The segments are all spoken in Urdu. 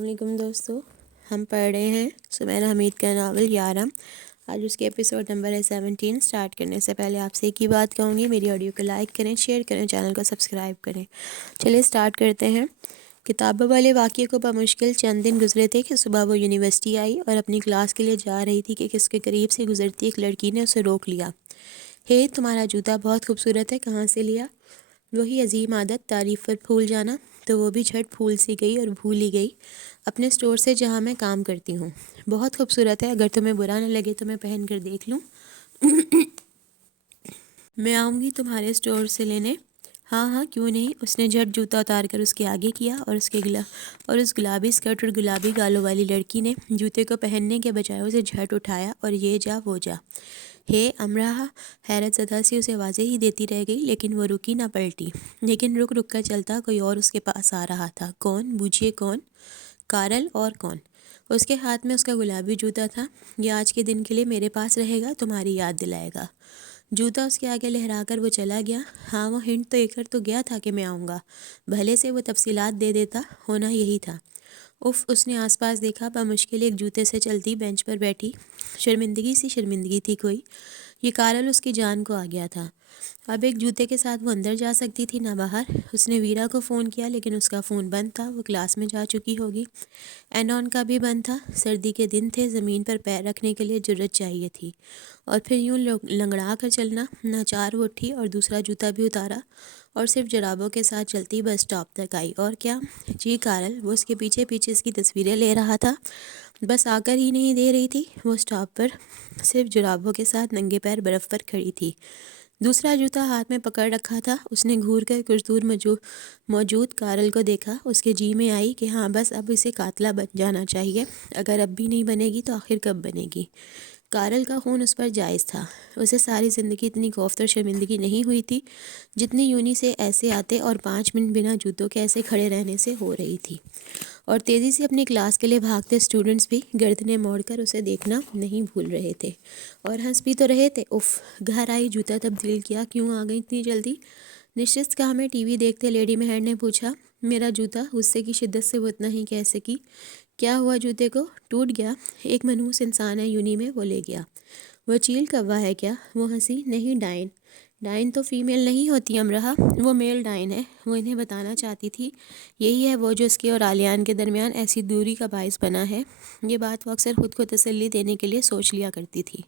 السلام علیکم دوستو، ہم پڑھ رہے ہیں سمیرہ حمید کا ناول یارم۔ آج اس کے ایپیسوڈ نمبر ہے 17۔ سٹارٹ کرنے سے پہلے آپ سے ایک ہی بات کہوں گی، میری آڈیو کو لائک کریں، شیئر کریں، چینل کو سبسکرائب کریں۔ چلیے سٹارٹ کرتے ہیں۔ کتابوں والے واقعے کو بمشکل چند دن گزرے تھے کہ صبح وہ یونیورسٹی آئی اور اپنی کلاس کے لیے جا رہی تھی کہ اس کے قریب سے گزرتی ایک لڑکی نے اسے روک لیا۔ ہے تمہارا جوتا بہت خوبصورت ہے، کہاں سے لیا؟ وہی عظیم عادت، تعریف پر پھول جانا۔ تو وہ بھی جھٹ پھول سی گئی اور بھول ہی گئی، اپنے اسٹور سے جہاں میں کام کرتی ہوں۔ بہت خوبصورت ہے، اگر تمہیں برا نہ لگے تو میں پہن کر دیکھ لوں۔ میں آؤں گی تمہارے اسٹور سے لینے۔ ہاں ہاں کیوں نہیں۔ اس نے جھٹ جوتا اتار کر اس کے آگے کیا اور اس گلابی اسکرٹ اور گلابی گالوں والی لڑکی نے جوتے کو پہننے کے بجائے اسے جھٹ اٹھایا اور یہ جا وہ جا۔ ہے امراح حیرت زدہ سی اسے آوازیں ہی دیتی رہ گئی، لیکن وہ رکی نہ پلٹی۔ لیکن رک رک کر چلتا کوئی اور اس کے پاس آ رہا تھا۔ کون؟ بوجھیے کون؟ کارل، اور کون؟ اس کے ہاتھ میں اس کا گلابی جوتا تھا۔ یہ آج کے دن کے لیے میرے پاس رہے گا، تمہاری یاد دلائے گا۔ جوتا اس کے آگے لہرا کر وہ چلا گیا۔ ہاں وہ ہنٹ تو دے کر تو گیا تھا کہ میں آؤں گا، بھلے سے وہ تفصیلات دے دیتا، ہونا یہی تھا۔ اف، اس نے آس پاس دیکھا، بمشکل ایک جوتے سے چلتی بینچ پر بیٹھی شرمندگی سی شرمندگی تھی کوئی۔ یہ کارل اس کی جان کو آ گیا تھا۔ اب ایک جوتے کے ساتھ وہ اندر جا سکتی تھی نہ باہر۔ اس نے ویرا کو فون کیا لیکن اس کا فون بند تھا، وہ کلاس میں جا چکی ہوگی۔ اینون کا بھی بند تھا، سردی کے دن تھے، زمین پر پیر رکھنے کے لیے جرأت چاہیے تھی، اور پھر یوں لنگڑا کر چلنا۔ ناچار وہ اٹھی اور دوسرا جوتا بھی اتارا اور صرف جرابوں کے ساتھ چلتی بس اسٹاپ تک آئی۔ اور کیا؟ جی کارل، وہ اس کے پیچھے پیچھے اس کی تصویریں لے رہا تھا۔ بس آ کر ہی نہیں دے رہی تھی، وہ اسٹاپ پر صرف جرابوں کے ساتھ ننگے پیر برف پر کھڑی تھی، دوسرا جوتا ہاتھ میں پکڑ رکھا تھا۔ اس نے گھور کر کچھ دور موجود کارل کو دیکھا۔ اس کے جی میں آئی کہ ہاں بس اب اسے قاتلہ بن جانا چاہیے، اگر اب بھی نہیں بنے گی تو آخر کب بنے گی؟ کارل کا خون اس پر جائز تھا، اسے ساری زندگی اتنی کوفت اور شرمندگی نہیں ہوئی تھی جتنی یونی سے ایسے آتے اور 5 منٹ بنا جوتوں کے ایسے کھڑے رہنے سے ہو رہی تھی۔ اور تیزی سے اپنی کلاس کے لیے بھاگتے اسٹوڈنٹس بھی گردنیں موڑ کر اسے دیکھنا نہیں بھول رہے تھے اور ہنس بھی تو رہے تھے۔ اف، گھر آئی، جوتا تبدیل کیا، کیوں آ گئی اتنی جلدی؟ نشست گاہ میں ٹی وی دیکھتے لیڈی مہر نے پوچھا۔ میرا جوتا؟ غصے کی شدت سے وہ اتنا ہی کہہ سکی۔ کیا ہوا جوتے کو؟ ٹوٹ گیا، ایک منحوس انسان ہے یونی میں، وہ لے گیا۔ وہ چیل کوا ہے کیا؟ وہ ہنسی۔ نہیں، ڈائن۔ ڈائن تو فیمیل نہیں ہوتی امراح، وہ میل ڈائن ہے۔ وہ انہیں بتانا چاہتی تھی یہی ہے وہ جو اس کے اور عالیان کے درمیان ایسی دوری کا باعث بنا ہے۔ یہ بات وہ اکثر خود کو تسلی دینے کے لیے سوچ لیا کرتی تھی۔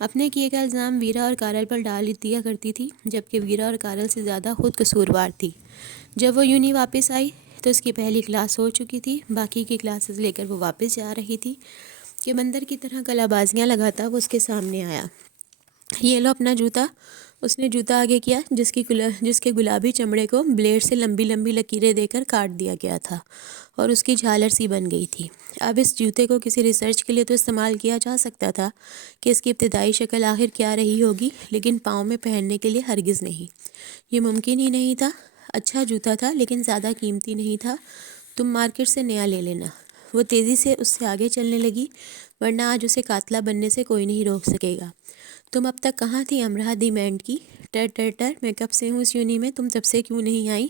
اپنے کیے کا الزام ویرا اور کارل پر ڈال دیا کرتی تھی، جبکہ ویرا اور کارل سے زیادہ خود قصوروار تھی۔ جب وہ یونی واپس آئی تو اس کی پہلی کلاس ہو چکی تھی، باقی کی کلاسز لے کر وہ واپس جا رہی تھی کہ بندر کی طرح کلا بازیاں لگاتا وہ اس کے سامنے آیا۔ یہ لو اپنا جوتا۔ اس نے جوتا آگے کیا جس کے گلابی چمڑے کو بلیڈ سے لمبی لمبی لکیریں دے کر کاٹ دیا گیا تھا اور اس کی جھالر سی بن گئی تھی۔ اب اس جوتے کو کسی ریسرچ کے لیے تو استعمال کیا جا سکتا تھا کہ اس کی ابتدائی شکل آخر کیا رہی ہوگی، لیکن پاؤں میں پہننے کے لیے ہرگز نہیں۔ یہ ممکن ہی نہیں تھا۔ اچھا جوتا تھا لیکن زیادہ قیمتی نہیں تھا، تم مارکیٹ سے نیا لے لینا۔ وہ تیزی سے اس سے آگے چلنے لگی، ورنہ آج اسے قاتلہ بننے سے کوئی نہیں روک سکے گا۔ تم اب تک کہاں تھی امراح دی مینڈ کی؟ ٹر ٹر ٹر، میں کب سے ہوں اس یونی میں، تم تب سے کیوں نہیں آئی؟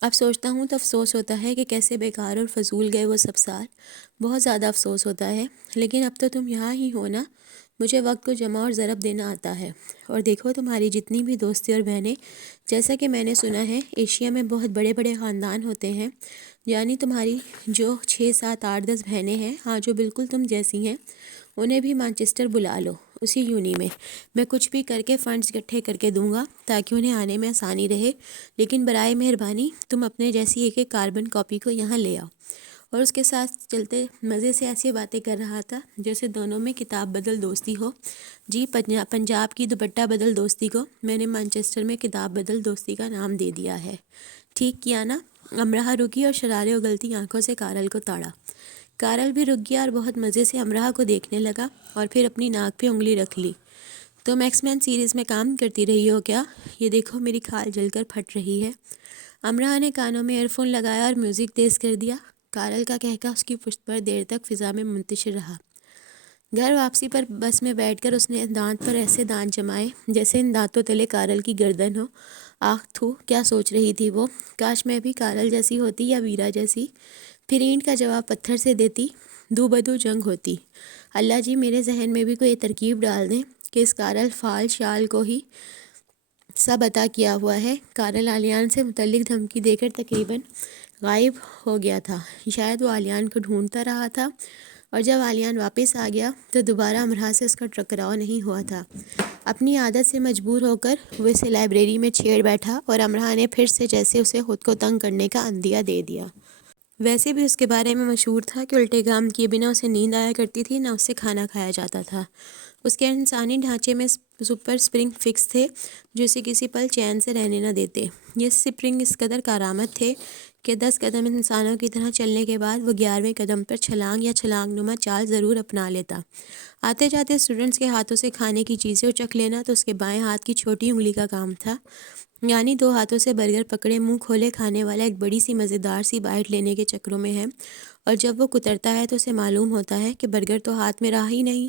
اب سوچتا ہوں تو افسوس ہوتا ہے کہ کیسے بیکار اور فضول گئے وہ سب سال، بہت زیادہ افسوس ہوتا ہے۔ لیکن اب تو تم یہاں ہی ہو نا، مجھے وقت کو جمع اور ضرب دینا آتا ہے۔ اور دیکھو تمہاری جتنی بھی دوستی اور بہنیں، جیسا کہ میں نے سنا ہے ایشیا میں بہت بڑے بڑے خاندان ہوتے ہیں، یعنی تمہاری جو 6 7 8 10 بہنیں ہیں، ہاں جو بالکل تم جیسی ہیں، انہیں بھی مانچسٹر بلا لو، اسی یونی میں کچھ بھی کر کے فنڈز اکٹھے کر کے دوں گا تاکہ انہیں آنے میں آسانی رہے، لیکن برائے مہربانی تم اپنے جیسی ایک ایک کاربن کاپی کو یہاں لے آؤ۔ اور اس کے ساتھ چلتے مزے سے ایسی باتیں کر رہا تھا جیسے دونوں میں کتاب بدل دوستی ہو۔ جی، پنجاب کی دوپٹہ بدل دوستی کو میں نے مانچسٹر میں کتاب بدل دوستی کا نام دے دیا ہے، ٹھیک کیا نا؟ امراح رکی اور شرارے اگلتی آنکھوں سے کارل کو تاڑا۔ کارل بھی رک گیا اور بہت مزے سے امراح کو دیکھنے لگا اور پھر اپنی ناک پہ انگلی رکھ لی۔ تم ایکس مین سیریز میں کام کرتی رہی ہو کیا؟ یہ دیکھو میری کھال جل کر پھٹ رہی ہے۔ امراح نے کانوں میں ایئر فون لگایا اور میوزک تیز کر دیا۔ کارل کا کہکا اس کی پشت پر دیر تک فضا میں منتشر رہا۔ گھر واپسی پر بس میں بیٹھ کر اس نے دانت پر ایسے دانت جمائے جیسے ان دانتوں تلے کارل کی گردن ہو۔ آہ تھو، کیا سوچ رہی تھی وہ؟ کاش میں بھی کارل جیسی ہوتی یا ویرا جیسی۔ پھر اینٹ کا جواب پتھر سے دیتی، دو بدو جنگ ہوتی۔ اللہ جی میرے ذہن میں بھی کوئی ترکیب ڈال دیں کہ اس کارل فال شال کو ہی سب عطا کیا ہوا ہے۔ کارل آلیان سے متعلق دھمکی دے کر تقریباً غائب ہو گیا تھا۔ شاید وہ آلیان کو ڈھونڈتا رہا تھا، اور جب آلیان واپس آ گیا تو دوبارہ امرا سے اس کا ٹکراؤ نہیں ہوا تھا۔ اپنی عادت سے مجبور ہو کر وہ اسے لائبریری میں چھیڑ بیٹھا، اور امرا نے پھر سے جیسے اسے خود کو تنگ کرنے کا عندیہ دے دیا۔ ویسے بھی اس کے بارے میں مشہور تھا کہ الٹے کام کیے بنا اسے نیند آیا کرتی تھی، نہ اس سے کھانا کھایا جاتا تھا۔ اس کے انسانی ڈھانچے میں سپر سپرنگ فکس تھے جو اسے کسی پل چین سے رہنے نہ دیتے۔ یہ سپرنگ اس قدر کارآمد تھے کہ 10 قدم انسانوں کی طرح چلنے کے بعد وہ 11ویں قدم پر چھلانگ یا چھلانگ نما چال ضرور اپنا لیتا۔ آتے جاتے اسٹوڈنٹس کے ہاتھوں سے کھانے کی چیزیں اچک لینا تو اس کے بائیں ہاتھ کی چھوٹی انگلی کا کام تھا، یعنی 2 ہاتھوں سے برگر پکڑے منہ کھولے کھانے والا ایک بڑی سی مزیدار سی بائٹ لینے کے چکروں میں ہے، اور جب وہ کترتا ہے تو اسے معلوم ہوتا ہے کہ برگر تو ہاتھ میں رہا ہی نہیں۔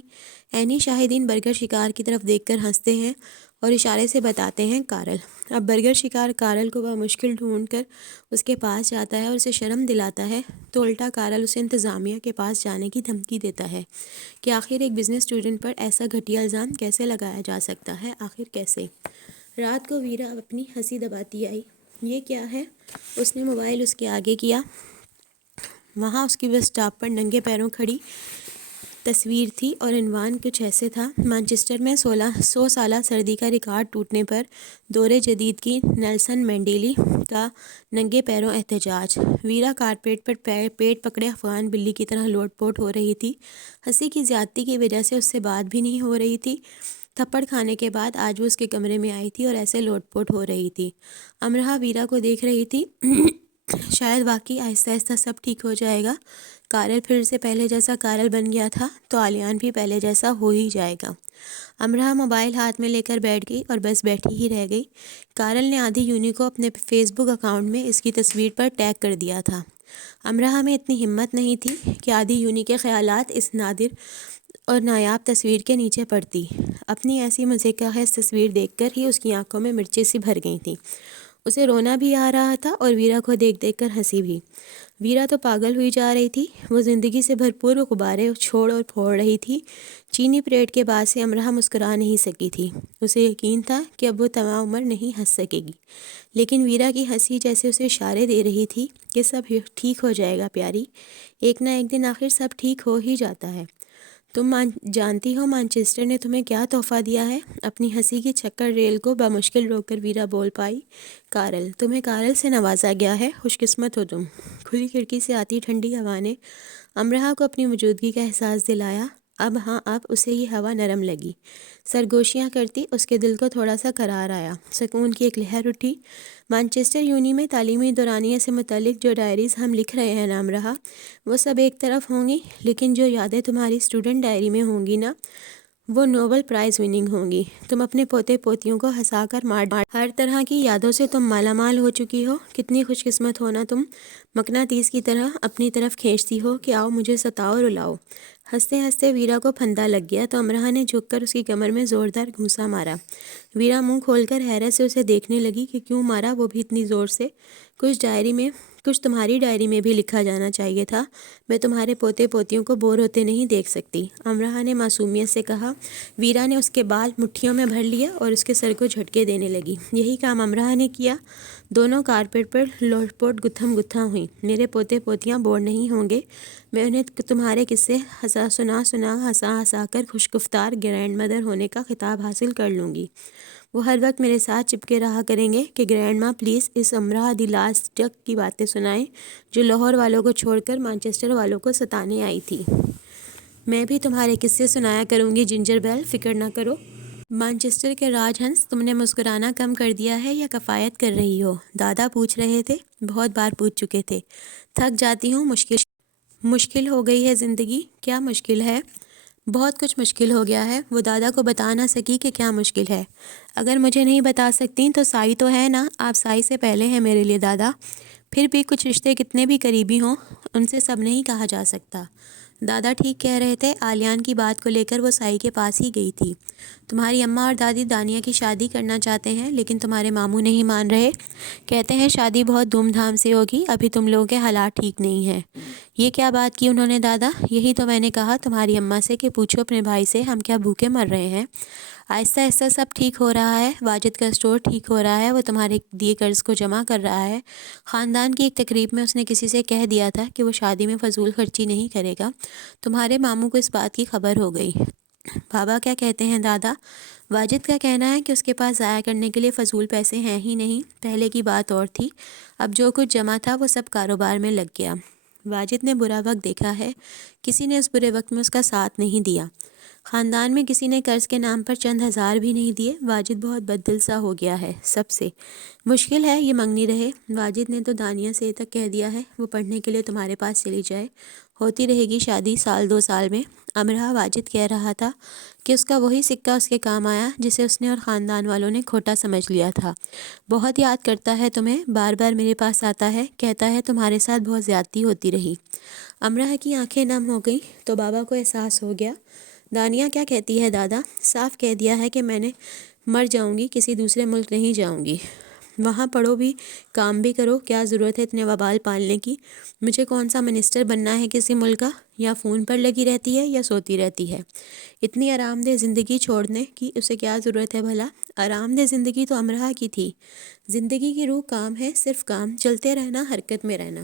عینی شاہدین برگر شکار کی طرف دیکھ کر ہنستے ہیں اور اشارے سے بتاتے ہیں کارل۔ اب برگر شکار کارل کو بمشکل ڈھونڈ کر اس کے پاس جاتا ہے اور اسے شرم دلاتا ہے، تو الٹا کارل اسے انتظامیہ کے پاس جانے کی دھمکی دیتا ہے کہ آخر ایک بزنس اسٹوڈنٹ پر ایسا گھٹیا الزام کیسے لگایا جا سکتا ہے، آخر کیسے؟ رات کو ویرا اپنی ہنسی دباتی آئی۔ یہ کیا ہے؟ اس نے موبائل اس کے آگے کیا۔ وہاں اس کی بس اسٹاپ پر ننگے پیروں کھڑی تصویر تھی، اور عنوان کچھ ایسے تھا: مانچسٹر میں 100 سالہ سردی کا ریکارڈ ٹوٹنے پر دور جدید کی نیلسن مینڈیلی کا ننگے پیروں احتجاج۔ ویرا کارپیٹ پر پیٹ پکڑے افغان بلی کی طرح لوٹ پوٹ ہو رہی تھی۔ ہنسی کی زیادتی کی وجہ سے اس سے بات بھی نہیں ہو رہی تھی۔ تھپڑ کھانے کے بعد آج وہ اس کے کمرے میں آئی تھی اور ایسے لوٹ پوٹ ہو رہی تھی۔ امرا ویرا کو دیکھ رہی تھی۔ شاید واقعی آہستہ آہستہ سب ٹھیک ہو جائے گا۔ کارل پھر سے پہلے جیسا کارل بن گیا تھا تو آلیان بھی پہلے جیسا ہو ہی جائے گا۔ امرا موبائل ہاتھ میں لے کر بیٹھ گئی اور بس بیٹھی ہی رہ گئی۔ کارل نے آدھی یونی کو اپنے فیس بک اکاؤنٹ میں اس کی تصویر پر ٹیگ کر دیا تھا۔ امرا میں اتنی ہمت نہیں تھی کہ آدھی یونی کے خیالات اس نادر اور نایاب تصویر کے نیچے پڑتی۔ اپنی ایسی مزے کا خیز تصویر دیکھ کر ہی اس کی آنکھوں میں مرچیں سی بھر گئی تھیں۔ اسے رونا بھی آ رہا تھا اور ویرا کو دیکھ دیکھ کر ہنسی بھی۔ ویرا تو پاگل ہوئی جا رہی تھی۔ وہ زندگی سے بھرپور غباریں چھوڑ اور پھوڑ رہی تھی۔ چینی پریڈ کے بعد سے امرا مسکرا نہیں سکی تھی۔ اسے یقین تھا کہ اب وہ تمام عمر نہیں ہنس سکے گی، لیکن ویرا کی ہنسی جیسے اسے اشارے دے رہی تھی کہ سب ٹھیک ہو جائے گا پیاری، ایک نہ ایک دن آخر سب ٹھیک ہو ہی جاتا ہے۔ تم جانتی ہو مانچسٹر نے تمہیں کیا تحفہ دیا ہے؟ اپنی ہنسی کی چکر ریل کو بمشکل روک کر ویرا بول پائی۔ کارل، تمہیں کارل سے نوازا گیا ہے، خوش قسمت ہو تم۔ کھلی کھڑکی سے آتی ٹھنڈی ہوا نے امرا کو اپنی موجودگی کا احساس دلایا۔ اب اسے یہ ہوا نرم لگی۔ سرگوشیاں کرتی اس کے دل کو تھوڑا سا قرار آیا، سکون کی ایک لہر اٹھی۔ مانچسٹر یونی میں تعلیمی دورانیے سے متعلق جو ڈائریز ہم لکھ رہے ہیں نا امرا، وہ سب ایک طرف ہوں گی، لیکن جو یادیں تمہاری اسٹوڈنٹ ڈائری میں ہوں گی نا، وہ نوبل پرائز وننگ ہوں گی۔ تم اپنے پوتے پوتیوں کو ہنسا کر مار ہر طرح کی یادوں سے تم مالا مال ہو چکی ہو۔ کتنی خوش قسمت ہونا تم، مقناطیس کی طرح اپنی طرف کھینچتی ہو کہ آؤ مجھے ستاؤ رلاؤ۔ ہنستے ہنستے ویرا کو پھندا لگ گیا تو امرا نے جھک کر اس کی کمر میں زوردار گھونسا مارا۔ ویرا منہ کھول کر حیرت سے اسے دیکھنے لگی کہ کیوں مارا، وہ بھی اتنی زور سے۔ کچھ تمہاری ڈائری میں بھی لکھا جانا چاہیے تھا، میں تمہارے پوتے پوتیوں کو بور ہوتے نہیں دیکھ سکتی، امرا نے معصومیت سے کہا۔ ویرا نے اس کے بال مٹھیوں میں بھر لیا اور اس کے سر کو جھٹکے دینے لگی۔ یہی کام امرا نے کیا۔ دونوں کارپیٹ پر لوٹ پوٹ گتھم گتھا ہوئیں۔ میرے پوتے پوتیاں بور نہیں ہوں گے، میں انہیں تمہارے قصے سنا ہنسا ہنسا کر خوشگفتار گرینڈ مدر ہونے کا خطاب حاصل کر لوں گی۔ وہ ہر وقت میرے ساتھ چپکے رہا کریں گے کہ گرینڈ ماں پلیز اس امرا دی لاسٹ ڈک کی باتیں سنائیں جو لاہور والوں کو چھوڑ کر مانچسٹر والوں کو ستانے آئی تھی۔ میں بھی تمہارے قصے سنایا کروں گی جنجر بیل، فکر نہ کرو۔ مانچسٹر کے راج ہنس، تم نے مسکرانا کم کر دیا ہے یا کفایت کر رہی ہو؟ دادا پوچھ رہے تھے۔ بہت بار پوچھ چکے تھے۔ تھک جاتی ہوں۔ مشکل ہو گئی ہے زندگی؟ کیا مشکل ہے؟ بہت کچھ مشکل ہو گیا ہے۔ وہ دادا کو بتا نہ سکی کہ کیا مشکل ہے۔ اگر مجھے نہیں بتا سکتی تو سائی تو ہے نا، آپ سائی سے پہلے ہیں میرے لیے دادا۔ پھر بھی کچھ رشتے کتنے بھی قریبی ہوں ان سے سب نہیں کہا جا سکتا۔ دادا ٹھیک کہہ رہے تھے، آلیان کی بات کو لے کر وہ سائی کے پاس ہی گئی تھی۔ تمہاری اماں اور دادی دانیہ کی شادی کرنا چاہتے ہیں، لیکن تمہارے ماموں نہیں مان رہے، کہتے ہیں شادی بہت دھوم دھام سے ہوگی، ابھی تم لوگوں کے حالات ٹھیک نہیں ہیں۔ یہ کیا بات کی انہوں نے دادا؟ یہی تو میں نے کہا تمہاری اماں سے کہ پوچھو اپنے بھائی سے ہم کیا بھوکے مر رہے ہیں۔ آہستہ آہستہ سب ٹھیک ہو رہا ہے، واجد کا اسٹور ٹھیک ہو رہا ہے، وہ تمہارے دیے قرض کو جمع کر رہا ہے۔ خاندان کی ایک تقریب میں اس نے کسی سے کہہ دیا تھا کہ وہ شادی میں فضول خرچی نہیں کرے گا۔ تمہارے ماموں کو اس بات کی خبر ہو گئی۔ بابا کیا کہتے ہیں دادا؟ واجد کا کہنا ہے کہ اس کے پاس ضائع کرنے کے لیے فضول پیسے ہیں ہی نہیں، پہلے کی بات اور تھی، اب جو کچھ جمع تھا وہ سب کاروبار میں لگ گیا۔ واجد نے برا وقت دیکھا ہے، کسی نے اس برے وقت میں اس کا ساتھ نہیں دیا۔ خاندان میں کسی نے قرض کے نام پر چند ہزار بھی نہیں دیے۔ واجد بہت بددل سا ہو گیا ہے سب سے، مشکل ہے یہ منگنی رہے۔ واجد نے تو دانیہ سے تک کہہ دیا ہے وہ پڑھنے کے لیے تمہارے پاس چلی جائے، ہوتی رہے گی شادی سال دو سال میں۔ امرا، واجد کہہ رہا تھا کہ اس کا وہی سکہ اس کے کام آیا جسے اس نے اور خاندان والوں نے کھوٹا سمجھ لیا تھا۔ بہت یاد کرتا ہے تمہیں، بار بار میرے پاس آتا ہے، کہتا ہے تمہارے ساتھ بہت زیادتی ہوتی رہی۔ امرا کی آنکھیں نم ہو گئیں تو بابا کو احساس ہو گیا۔ دانیہ کیا کہتی ہے دادا؟ صاف کہہ دیا ہے کہ میں نے مر جاؤں گی، کسی دوسرے ملک نہیں جاؤں گی، وہاں پڑھو بھی کام بھی کرو، کیا ضرورت ہے اتنے وبال پالنے کی؟ مجھے کون سا منسٹر بننا ہے کسی ملک کا؟ یا فون پر لگی رہتی ہے یا سوتی رہتی ہے؟ اتنی آرام دہ زندگی چھوڑنے کی اسے کیا ضرورت ہے بھلا؟ آرام دہ زندگی تو امرا کی تھی۔ زندگی کی روح کام ہے، صرف کام، چلتے رہنا، حرکت میں رہنا،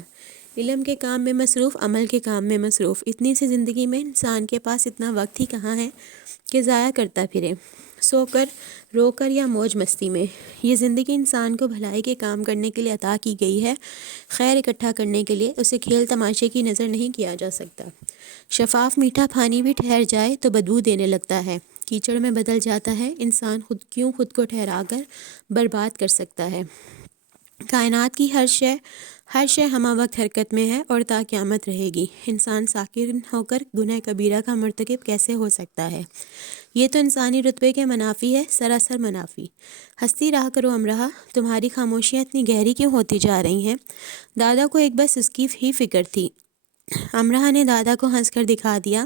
علم کے کام میں مصروف، عمل کے کام میں مصروف۔ اتنی سی زندگی میں انسان کے پاس اتنا وقت ہی کہاں ہے کہ ضائع کرتا پھرے، سو کر، رو کر یا موج مستی میں۔ یہ زندگی انسان کو بھلائی کے کام کرنے کے لیے عطا کی گئی ہے، خیر اکٹھا کرنے کے لیے، اسے کھیل تماشے کی نظر نہیں کیا جا سکتا۔ شفاف میٹھا پانی بھی ٹھہر جائے تو بدبو دینے لگتا ہے، کیچڑ میں بدل جاتا ہے۔ انسان خود کو ٹھہرا کر برباد کر سکتا ہے؟ کائنات کی ہر شے ہمہ وقت حرکت میں ہے اور تا قیامت رہے گی۔ انسان ساکن ہو کر گناہ کبیرہ کا مرتکب کیسے ہو سکتا ہے؟ یہ تو انسانی رتبے کے منافی ہے، سراسر منافی۔ ہنستی رہا کرو امرا، تمہاری خاموشیاں اتنی گہری کیوں ہوتی جا رہی ہیں؟ دادا کو ایک بس اس کی ہی فکر تھی۔ امرا نے دادا کو ہنس کر دکھا دیا۔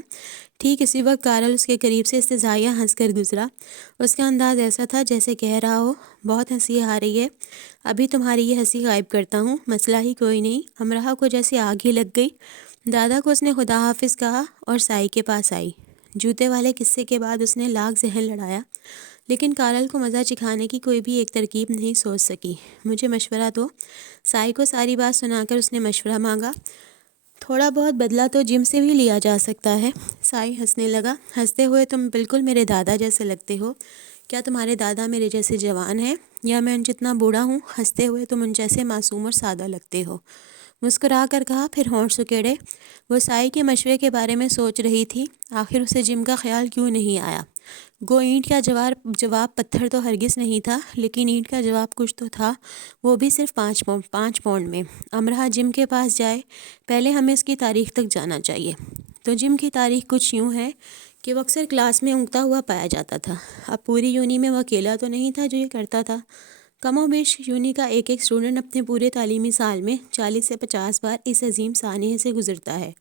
ٹھیک اسی وقت کارل اس کے قریب سے استزائیہ ہنس کر گزرا۔ اس کا انداز ایسا تھا جیسے کہہ رہا ہو، بہت ہنسی آ رہی ہے، ابھی تمہاری یہ ہنسی غائب کرتا ہوں، مسئلہ ہی کوئی نہیں۔ امرا کو جیسے آگ ہی لگ گئی۔ دادا کو اس نے خدا حافظ کہا اور سائی کے پاس آئی۔ جوتے والے قصے کے بعد اس نے لاکھ ذہن لڑایا، لیکن کارل کو مزہ چکھانے کی کوئی بھی ایک ترکیب نہیں سوچ سکی۔ مجھے مشورہ دو۔ سائی کو ساری بات سنا کر اس نے مشورہ مانگا۔ تھوڑا بہت بدلہ تو جم سے بھی لیا جا سکتا ہے۔ سائی ہنسنے لگا۔ ہنستے ہوئے، تم بالکل میرے دادا جیسے لگتے ہو۔ کیا تمہارے دادا میرے جیسے جوان ہیں یا میں ان جتنا بوڑھا ہوں؟ ہنستے ہوئے، تم ان جیسے معصوم اور سادہ لگتے ہو، مسکرا کر کہا، پھر ہونٹ سکیڑے۔ وہ سائی کے مشورے کے بارے میں سوچ رہی تھی، آخر اسے جم کا خیال کیوں نہیں آیا؟ گو اینٹ کا جواب پتھر تو ہرگز نہیں تھا، لیکن اینٹ کا جواب کچھ تو تھا، وہ بھی صرف 5 پاؤنڈ میں۔ امرا جم کے پاس جائے، پہلے ہمیں اس کی تاریخ تک جانا چاہیے۔ تو جم کی تاریخ کچھ یوں ہے کہ وہ اکثر کلاس میں اونگتا ہوا پایا جاتا تھا۔ اب پوری یونی میں وہ اکیلا تو نہیں تھا جو یہ کرتا تھا۔ کم و بیش یونی کا ایک اسٹوڈنٹ اپنے پورے تعلیمی سال میں 40 سے 50 بار اس عظیم سانحے سے گزرتا ہے۔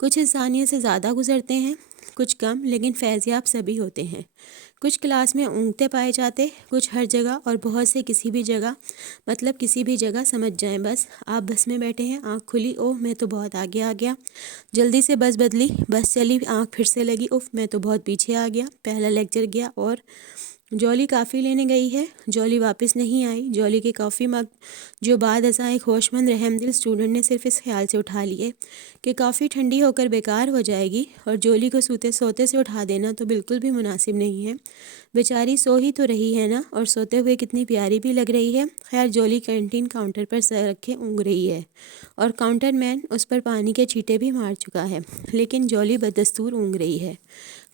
کچھ اس سانحے سے زیادہ گزرتے ہیں، کچھ کم، لیکن فیضیاب سبھی ہوتے ہیں۔ کچھ کلاس میں اونگتے پائے جاتے، کچھ ہر جگہ، اور بہت سے کسی بھی جگہ، مطلب کسی بھی جگہ سمجھ جائیں بس آپ بس میں بیٹھے ہیں، آنکھ کھلی، اوہ میں تو بہت آگے آ گیا، جلدی سے بس بدلی، بس چلی، آنکھ پھر سے لگی، اوف میں تو بہت پیچھے آ گیا، پہلا لیکچر گیا اور جولی کافی لینے گئی ہے، جولی واپس نہیں آئی۔ جولی کے کافی مگ جو بعد ازاں ایک ہوش مند رحم دل اسٹوڈنٹ نے صرف اس خیال سے اٹھا لیے کہ کافی ٹھنڈی ہو کر بیکار ہو جائے گی، اور جولی کو سوتے سے اٹھا دینا تو بالکل بھی مناسب نہیں ہے۔ بیچاری سو ہی تو رہی ہے نا، اور سوتے ہوئے کتنی پیاری بھی لگ رہی ہے۔ خیر جولی کینٹین کاؤنٹر پر سر رکھے اونگ رہی ہے، اور کاؤنٹر مین اس پر پانی کے چھینٹے بھی مار چکا ہے، لیکن جولی بدستور اونگ رہی ہے۔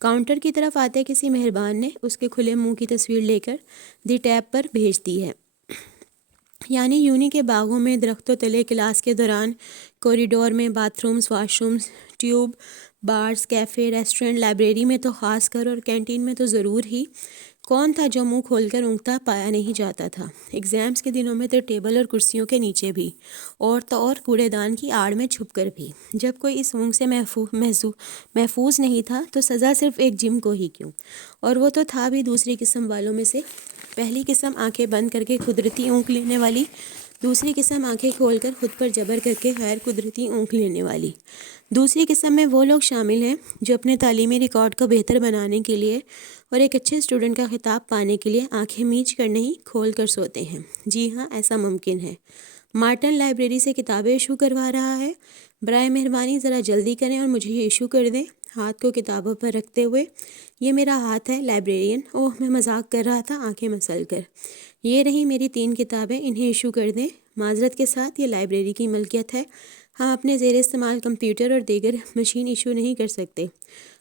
کاؤنٹر کی طرف آتے کسی مہربان نے اس کے کھلے منہ کی تصویر لے کر دی ٹیب پر بھیج دی ہے۔ یعنی یونی کے باغوں میں، درختوں تلے، کلاس کے دوران، کوریڈور میں، bath rooms, wash rooms, tube, bars, cafe, restaurant, library میں تو خاص کر، اور کینٹین میں تو ضرور ہی، کون تھا جو منہ کھول کر اونگتا پایا نہیں جاتا تھا؟ ایگزامس کے دنوں میں تو ٹیبل اور کرسیوں کے نیچے بھی، اور تو اور کوڑے دان کی آڑ میں چھپ کر بھی۔ جب کوئی اس اونگ سے محفوظ نہیں تھا تو سزا صرف ایک جم کو ہی کیوں، اور وہ تو تھا بھی دوسری قسم والوں میں سے۔ پہلی قسم آنکھیں بند کر کے قدرتی اونگ لینے والی، دوسری قسم آنکھیں کھول کر خود پر جبر کر کے غیر قدرتی اونگ لینے والی۔ دوسری قسم میں وہ لوگ شامل ہیں جو اپنے تعلیمی ریکارڈ کو بہتر بنانے کے لیے اور ایک اچھے اسٹوڈنٹ کا خطاب پانے کے لیے آنکھیں میچ کر نہیں کھول کر سوتے ہیں۔ جی ہاں، ایسا ممکن ہے۔ مارٹن لائبریری سے کتابیں ایشو کروا رہا ہے، برائے مہربانی ذرا جلدی کریں اور مجھے یہ ایشو کر دیں۔ ہاتھ کو کتابوں پر رکھتے ہوئے، یہ میرا ہاتھ ہے لائبریرین، اوہ میں مذاق کر رہا تھا آنکھیں مسل کر۔ یہ رہی میری 3 کتابیں، انہیں ایشو کر دیں۔ معذرت کے ساتھ یہ لائبریری کی ملکیت ہے، ہم اپنے زیر استعمال کمپیوٹر اور دیگر مشین ایشو نہیں کر سکتے،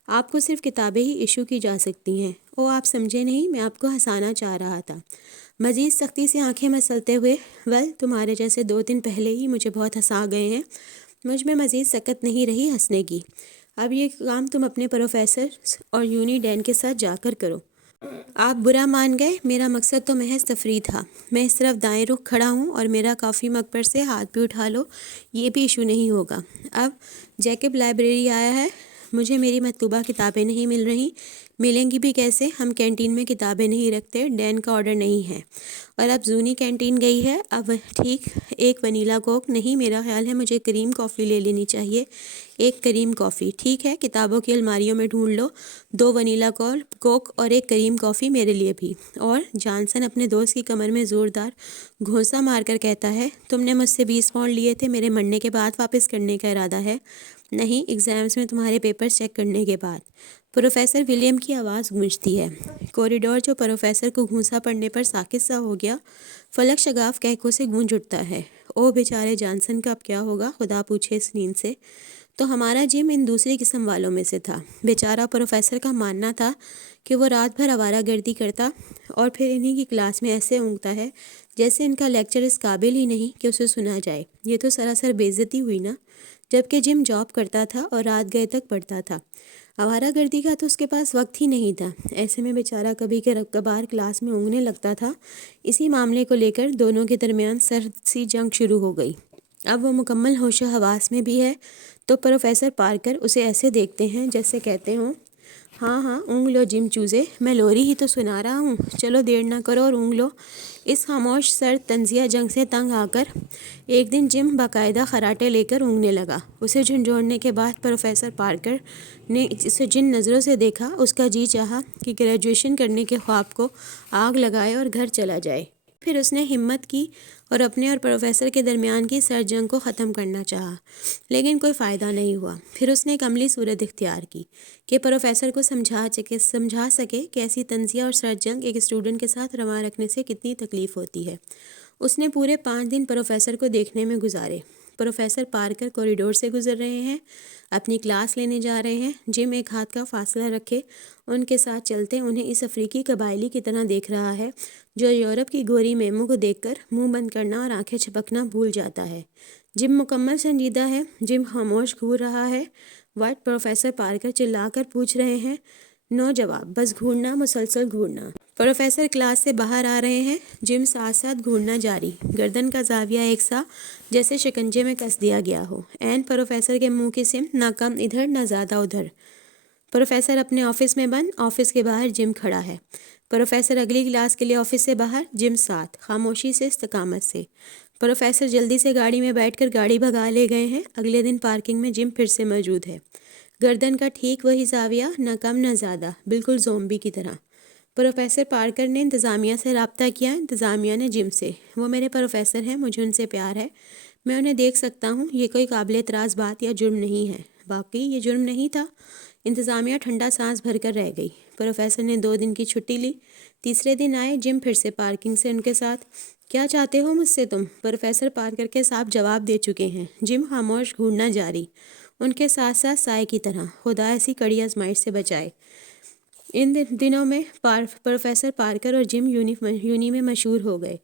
آپ کو صرف کتابیں ہی ایشو کی جا سکتی ہیں۔ او آپ سمجھے نہیں، میں آپ کو ہنسانا چاہ رہا تھا۔ مزید سختی سے آنکھیں مسلتے ہوئے، ویل تمہارے جیسے 2 دن پہلے ہی مجھے بہت ہنسا گئے ہیں، مجھ میں مزید سکت نہیں رہی ہنسنے کی۔ اب یہ کام تم اپنے پروفیسر اور یونی ڈین کے ساتھ جا کر کرو۔ آپ برا مان گئے، میرا مقصد تو محض تفریح تھا۔ میں اس طرف دائیں رخ کھڑا ہوں اور میرا کافی مگ پر سے ہاتھ بھی اٹھا لو، یہ بھی ایشو نہیں ہوگا۔ اب جیکب لائبریری آیا ہے، مجھے میری مطلوبہ کتابیں نہیں مل رہی، ملیں گی بھی کیسے؟ ہم کینٹین میں کتابیں نہیں رکھتے، ڈین کا آرڈر نہیں ہے۔ اور اب زونی کینٹین گئی ہے، اب ٹھیک ایک ونیلا کوک نہیں، میرا خیال ہے مجھے کریم کافی لے لینی چاہیے، ایک کریم کافی ٹھیک ہے۔ کتابوں کی الماریوں میں ڈھونڈ لو، 2 ونیلا کوک اور ایک کریم کافی میرے لیے بھی۔ اور جانسن اپنے دوست کی کمر میں زوردار گھونسا مار کر کہتا ہے، تم نے مجھ سے 20 پاؤنڈ لیے تھے، میرے مرنے کے بعد واپس کرنے کا ارادہ ہے؟ نہیں، ایگزامس میں تمہارے پیپرز چیک کرنے کے بعد۔ پروفیسر ولیم کی آواز گونجتی ہے۔ کوریڈور جو پروفیسر کو گھونسا پڑنے پر ساکت سا ہو گیا، فلک شگاف کہکوں سے گونج اٹھتا ہے۔ او بیچارے جانسن کا اب کیا ہوگا، خدا پوچھے اس نیند سے۔ تو ہمارا جم ان دوسری قسم والوں میں سے تھا۔ بیچارہ پروفیسر کا ماننا تھا کہ وہ رات بھر آوارہ گردی کرتا اور پھر انہی کی کلاس میں ایسے اونگتا ہے جیسے ان کا لیکچر اس قابل ہی نہیں کہ اسے سنا جائے۔ یہ تو سراسر بے عزتی ہوئی نا، جبکہ جم جاب کرتا تھا اور رات گئے تک پڑھتا تھا۔ آوارہ گردی کا تو اس کے پاس وقت ہی نہیں تھا۔ ایسے میں بیچارہ کبھی کبھار کلاس میں اونگنے لگتا تھا۔ اسی معاملے کو لے کر دونوں کے درمیان سرد سی جنگ شروع ہو گئی۔ اب وہ مکمل ہوش و حواس میں بھی ہے تو پروفیسر پارکر اسے ایسے دیکھتے ہیں جیسے کہتے ہوں، ہاں ہاں اونگ لو جم چوزے، میں لوری ہی تو سنا رہا ہوں، چلو دیر نہ کرو اور اونگ لو۔ اس خاموش سرد طنزیہ جنگ سے تنگ آ کر ایک دن جم باقاعدہ خراٹے لے کر اونگنے لگا۔ اسے جھنجھوڑنے کے بعد پروفیسر پارکر نے اسے جن نظروں سے دیکھا، اس کا جی چاہا کہ گریجویشن کرنے کے خواب کو آگ لگائے اور گھر چلا جائے۔ پھر اس نے ہمت کی اور اپنے اور پروفیسر کے درمیان کی سرد جنگ کو ختم کرنا چاہا، لیکن کوئی فائدہ نہیں ہوا۔ پھر اس نے ایک عملی صورت اختیار کی کہ پروفیسر کو سمجھا سکے کہ ایسی طنزیہ اور سرد جنگ ایک اسٹوڈنٹ کے ساتھ رواں رکھنے سے کتنی تکلیف ہوتی ہے۔ اس نے پورے 5 دن پروفیسر کو دیکھنے میں گزارے۔ پروفیسر پارکر کوریڈور سے گزر رہے ہیں، اپنی کلاس لینے جا رہے ہیں۔ جم ایک ہاتھ کا فاصلہ رکھے ان کے ساتھ چلتے انہیں اس افریقی قبائلی کی طرح دیکھ رہا ہے جو یورپ کی گوری میمو کو دیکھ کر منہ بند کرنا اور آنکھیں چھپکنا بھول جاتا ہے۔ جم مکمل سنجیدہ ہے، جم خاموش گھور رہا ہے۔ واٹ؟ پروفیسر پارکر چلا کر پوچھ رہے ہیں۔ نو جواب، بس گھورنا، مسلسل گھورنا۔ پروفیسر کلاس سے باہر آ رہے ہیں، جم ساتھ ساتھ گھورنا جاری، گردن کا زاویہ ایک سا جیسے شکنجے میں کس دیا گیا ہو، عین پروفیسر کے منہ کی سمت، نہ کم ادھر نہ زیادہ ادھر۔ پروفیسر اپنے آفس میں بند، آفس کے باہر جم کھڑا ہے۔ پروفیسر اگلی کلاس کے لیے آفس سے باہر، جم ساتھ، خاموشی سے، استقامت سے۔ پروفیسر جلدی سے گاڑی میں بیٹھ کر گاڑی بھگا لے گئے ہیں۔ اگلے دن پارکنگ میں جم پھر سے موجود ہے، گردن کا ٹھیک وہی زاویہ، نہ کم نہ زیادہ، بالکل زومبی کی طرح۔ پروفیسر پارکر نے انتظامیہ سے رابطہ کیا، انتظامیہ نے جم سے۔ وہ میرے پروفیسر ہیں، مجھے ان سے پیار ہے، میں انہیں دیکھ سکتا ہوں، یہ کوئی قابل اعتراض بات یا جرم نہیں ہے۔ واقعی یہ جرم نہیں تھا؟ انتظامیہ ٹھنڈا سانس بھر کر رہ گئی۔ پروفیسر نے 2 دن کی چھٹی لی، تیسرے دن آئے جم پھر سے پارکنگ سے ان کے ساتھ۔ کیا چاہتے ہو مجھ سے تم؟ پروفیسر پارکر کے صاحب جواب دے چکے ہیں۔ جم خاموش گھورنا جاری، ان کے ساتھ ساتھ سائے کی طرح۔ خدا ایسی کڑی آزمائش سے بچائے۔ ان دنوں میں پروفیسر پارکر اور جم یونی میں مشہور ہو گئے۔